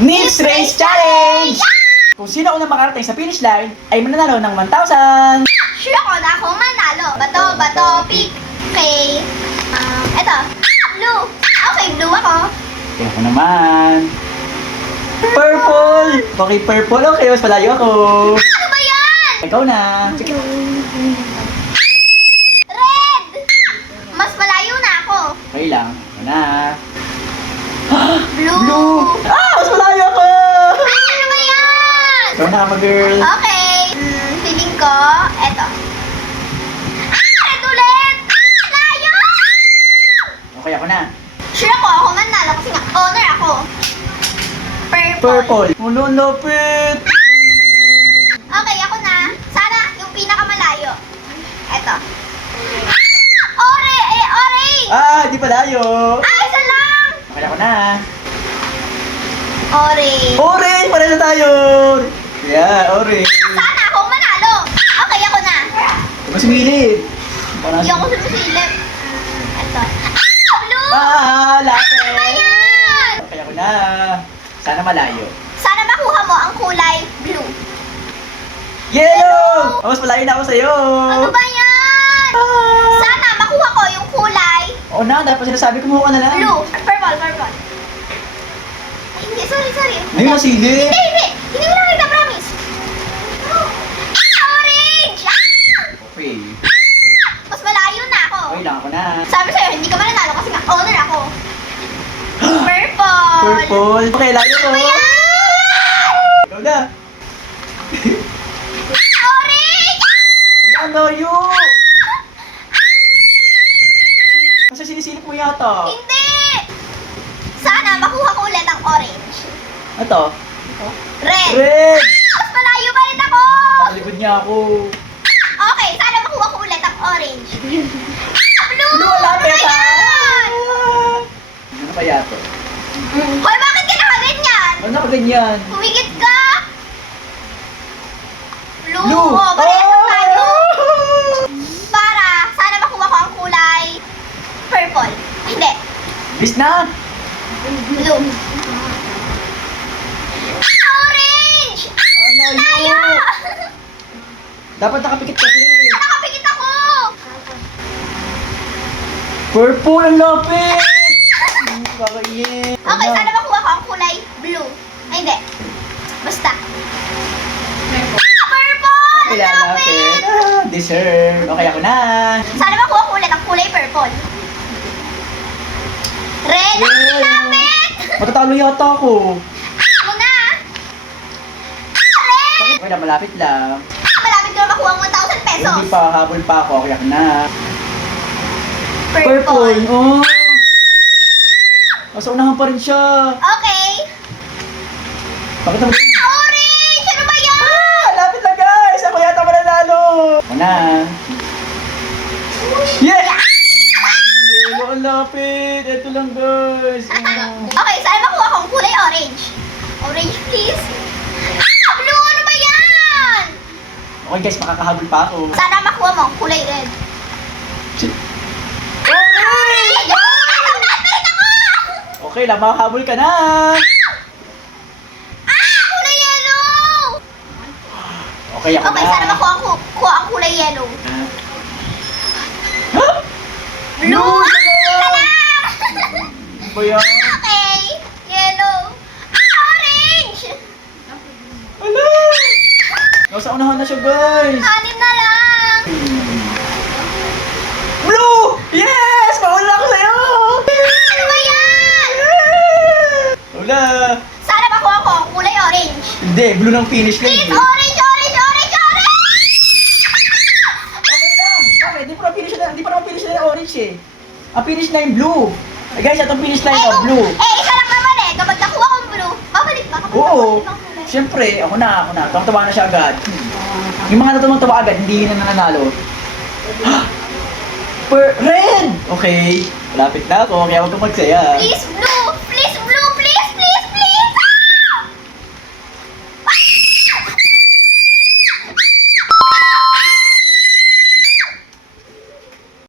Nips Race Challenge! Kung sino unang makarating sa finish line ay mananalo ng 1,000! Sure ako na ako manalo. Bato, pick. Okay. Eto. Blue. Okay, blue ako. Kaya ako naman. Purple! Okay, purple. Okay, mas malayo ako. Ano ba yan? Ikaw na. Sige. Red. Mas malayo na ako. Okay lang. Ikaw na. Blue. Blue! Ah! Mas malayo ako! Ay, ano ba yan? Ikaw na, girl. Okay. Feeling ko, eto. Red ulit! Layo! Okay, ako na. Sure ako manalo kasi nga, honor ako. Purple. Ulo, lupit! Okay, ako na. Sana yung pinakamalayo. Eto. Orange! Ah, di palayo. Ay, isa lang! Okay, ako na. Orange. Orange! Pareho na tayo! Yeah, orange. Sana ako manalo. Okay, ako na. Mas milip. Hindi ako sumusilip. Eto. Blue! Ah, lapit. Ano ba yan? Okay, ako na. Sana malayo. Sana makuha mo ang kulay blue. Yellow! Oh, mas malayo na ako sa'yo. Ano ba yan? Ah. Sana makuha ko yung kulay Oo na, dapat sinasabi ko mo ka na lang. blue. Purple. Ay, hindi. Sorry. Hindi mo nasili. Hindi. Hindi mo nakita, promise. Orange! Okay. Mas malayo na ako. Okay lang ako na. Sabi sa'yo, hindi ka mananalo kasi nga owner ako. Purple! Purple. Okay, layo ko. Ano ba yan? Ikaw na. Orange! Ang layo. Kasi sinisilip mo yata. Hindi! Sana makuha ko ulit ang orange. Ito. Red! Red! Mas malayo pa rin ako! Nakalikod niya ako. Okay, sana makuha ko ulit ang orange. Blue! Blue, lapit Ano ba yan? Ano kaya to? Hoy, bakit ka nakaganyan? Ano ka ganyan? Humigit ka! Blue! Blue! Oh, parehas tayo. Oh! Para, sana makuha ko ang kulay purple. Ay, hindi. Bis na! Blue. Orange! Ano Tayo! yun? Dapat nakapikit kasi. Nakapikit ako! Purple ang lapit! Kakainin. Okay, sana makuha ko ang kulay blue. Ay, hindi. Basta. Purple! Okay, Ang lapit. lapit! Ah, deserve. Okay, ako na. Sana makuha ko ulit ang kulay purple. Red! Ang Yay! lapit! Matatalo yata ako. Ako na! Red! Okay na, malapit lang. Malapit ko na makuha ang 1,000 pesos. Hindi pa, habol pa ako. Okay, ako na. Purple. Oh! Nasa unahan pa rin siya. Okay. Bakit naman? Orange! Ano ba yan? Ah! Lapit lang guys! Ako yata mananalo! Ako na. Yeah! Yelo, ang lapit! Ito lang guys. Okay, sana makuha ko ang kulay orange. Orange, please. Blue! Ano ba yan? Okay guys, makakahabol pa ako. Sana makuha mo ang kulay red. Orange! Lapit ako! Okay lang, makakahabol ka na. Kulay yellow! Okay, ako Okay, na. sana makuha ang kulay yellow. Huh? Blue! Salam! Ano ba yan? Okay, yellow. Orange! Ala! Nasa unahan na siya guys. Anim na lang. Blue! Yes! Mauna ako sa'yo! Ano ba yan? Wala! Sana makuha ko ang kulay orange. Hindi, blue ng finish line. Please, eh. orange! Okay lang. Bakit? Di pa naman finish line ng orange eh. Ang finish line blue. Eh guys, itong finish line of blue. Isa lang naman eh. Kapag nakuha kong blue, babalik ba? Kapag Oo. nakuha ko ang kulay. Siyempre, ako na. Tuwang-tuwa na siya agad. Yung mga natuwang-tuwa agad, hindi na nananalo. Red! Okay. Malapit na ako, kaya huwag kang magsaya. Please,